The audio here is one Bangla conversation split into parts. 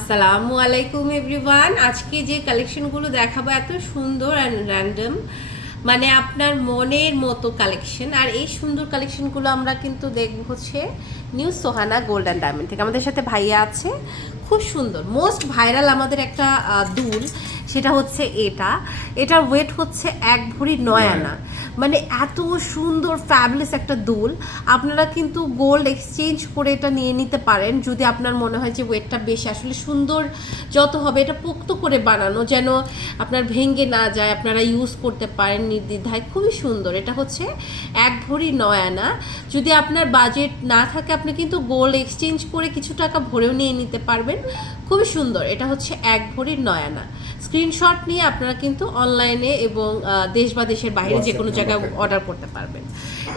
আসসালামু আলাইকুম এভরিওয়ান আজকে যে কালেকশনগুলো দেখাবো এত সুন্দর অ্যান্ড র্যান্ডম মানে আপনার মনের মতো কালেকশন আর এই সুন্দর কালেকশনগুলো আমরা কিন্তু দেখব হচ্ছে new Sohana gold and diamond থেকে। আমাদের সাথে ভাইয়া আছে। খুব সুন্দর। মোস্ট ভাইরাল আমাদের একটা দুল। সেটা হচ্ছে এটা। এটার ওয়েট হচ্ছে এক ভরি নয় আনা। মানে এত সুন্দর ফ্যাবলেস একটা দুল। আপনারা কিন্তু গোল্ড এক্সচেঞ্জ করে এটা নিয়ে নিতে পারেন। যদি আপনার মনে হয় যে ওয়েটটা বেশি আসলে সুন্দর যত হবে এটা পোক্ত করে বানানো যেন আপনার ভেঙে না যায় আপনারা ইউজ করতে পারেন নির্দ্বিধায়। খুবই সুন্দর। এটা হচ্ছে এক ভরি নয় আনা। যদি আপনার বাজেট না থাকে আপনি কিন্তু গোল্ড এক্সচেঞ্জ করে কিছু টাকা ভরেও নিয়ে নিতে পারবেন। খুবই সুন্দর। এটা হচ্ছে এক ভরির নয় আনা। স্ক্রিনশট নিয়ে আপনারা কিন্তু অনলাইনে এবং দেশ বা দেশের বাইরে যে কোনো জায়গায় অর্ডার করতে পারবেন।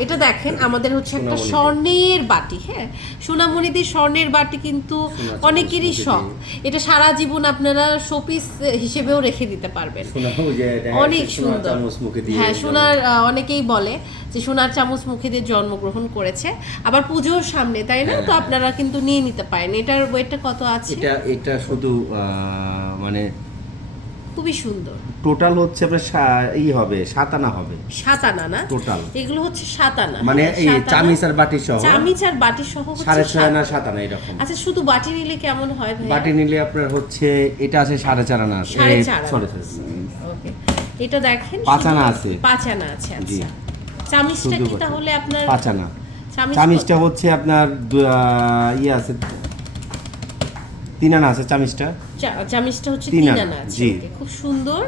এটা দেখেন আমাদের হচ্ছে একটা স্বর্ণের বাটি হ্যাঁ? সোনামণিদের স্বর্ণের বাটি কিন্তু অনেকেরই শখ। এটা সারা জীবন আপনারা শোপিস হিসেবেও রেখে দিতে পারবেন। অনেক সুন্দর। হ্যাঁ সোনার অনেকেই বলে যে সোনার চামচ মুখে দিয়ে জন্মগ্রহণ করেছে। আবার পুজোর সামনে তাই না? তো হ্যাঁ। আপনারা কিন্তু নিয়ে নিতে পারেন। এটার ওয়েটটা কত আছে? এটা এটা শুধু মানে খুবই সুন্দর। টোটাল হচ্ছে আপনার সা- ই হবে সাত আনা হবে। সাত আনা না? টোটাল এগুলো হচ্ছে সাত আনা। মানে এই চামিচ আর বাটি সহ? চামিচ আর বাটি সহ হচ্ছে সাড়ে ছয় আনা সাত আনা এরকম। আচ্ছা শুধু বাটি নিলে কেমন হয় ভাই বাটি নিলে আপনার হচ্ছে এটা আছে সাড়ে চার আনা। সাড়ে চার ওকে এটা দেখেন পাঁচ আনা আছে। পাঁচ আনা আছে আচ্ছা। চামিচটা কি তাহলে আপনার পাঁচ আনা। চামিচ চামিচটা হচ্ছে আপনার আহ, ইয়ে আছে তিন আনা আছে চামিচটা? চামিচটা হচ্ছে তিন আনা, আছে খুব সুন্দর।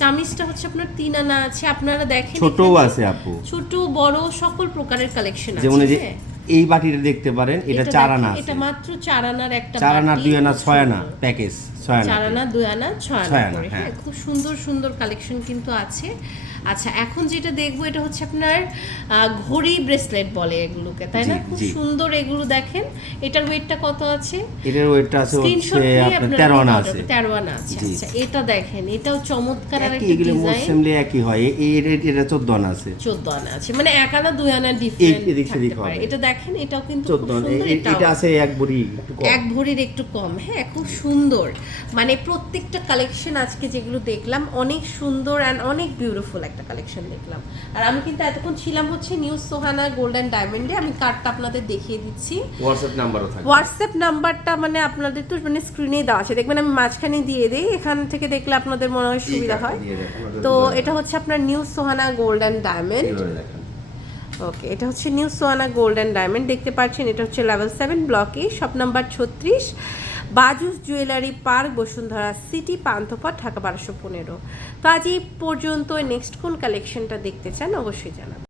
চামিচটা হচ্ছে আপনার তিন আনা আছে আপনারা দেখেন ছোটও আছে আপু। ছোট বড় সকল প্রকারের কালেকশন আছে যেমন এই যে হ্যাঁ? এই বাটিটা দেখতে পারেন এটা চার আনা এটা মাত্র চার আনার একটা চার আনা দুই আনা ছয় আনা প্যাকেজ ছয় আনা। চার আনা দুই আনা ছয় আনা হ্যাঁ। হ্যাঁ খুব সুন্দর সুন্দর কালেকশন কিন্তু আছে। আচ্ছা এখন যেটা দেখব এটা হচ্ছে আপনার ঘড়ি ব্রেসলেট বলে এগুলোকে তাই না? খুব সুন্দর এগুলো দেখেন। এটার ওয়েটটা কত আছে? এটার ওয়েটটা আছে হচ্ছে আপনার আপনারা তেরো আনা আছে। করবেন। তেরো আনা আছে। আচ্ছা এটা দেখেন এটাও চমৎকার আর একটা এগুলো ডিজাইন একই হয়। এ- এ- এ- এটা চোদ্দ আনা আছে। চোদ্দ আনা আছে। মানে এক আনা দুই আনা ডিফারেন্ট এদিক সেদিক দেখেন এটাও কিন্তু এটা আছে এক কম। এক ভরির একটু কম হ্যাঁ খুব সুন্দর। মানে প্রত্যেকটা কালেকশন আজকে যেগুলো দেখলাম অনেক সুন্দর অ্যান্ড অনেক বিউটিফুল একটা কালেকশন দেখলাম। আর আমি কিন্তু এতক্ষণ ছিলাম হচ্ছে নিউজ সোহানা গোল্ডেন ডায়মন্ডে আমি কার্ডটা আপনাদের দেখিয়ে দিচ্ছি। হোয়াটসঅ্যাপ নাম্বারও থাকে হোয়াটসঅ্যাপ নাম্বারটা মানে আপনাদের তো মানে স্ক্রিনে দেওয়া আছে। দেখবেন আমি মাঝখানে দিয়ে দিই এখান থেকে দেখলে আপনাদের মনে হয় সুবিধা হয়। তো এটা হচ্ছে আপনার নিউজ সোহানা গোল্ডেন ডায়মন্ড এইভাবে দেখেন। ওকে এটা হচ্ছে নিউ সোয়ানা গোল্ডেন ডায়মন্ড দেখতে পাচ্ছেন, এটা হচ্ছে লেভেল সেভেন ব্লকে শপ নাম্বার ছত্রিশ, Bajus jewellery park Bashundhara city Panthapath, Dhaka বারোশো পনেরো। তো আজ এই পর্যন্ত নেক্সট কোন কালেকশনটা দেখতে চান, অবশ্যই জানাবেন।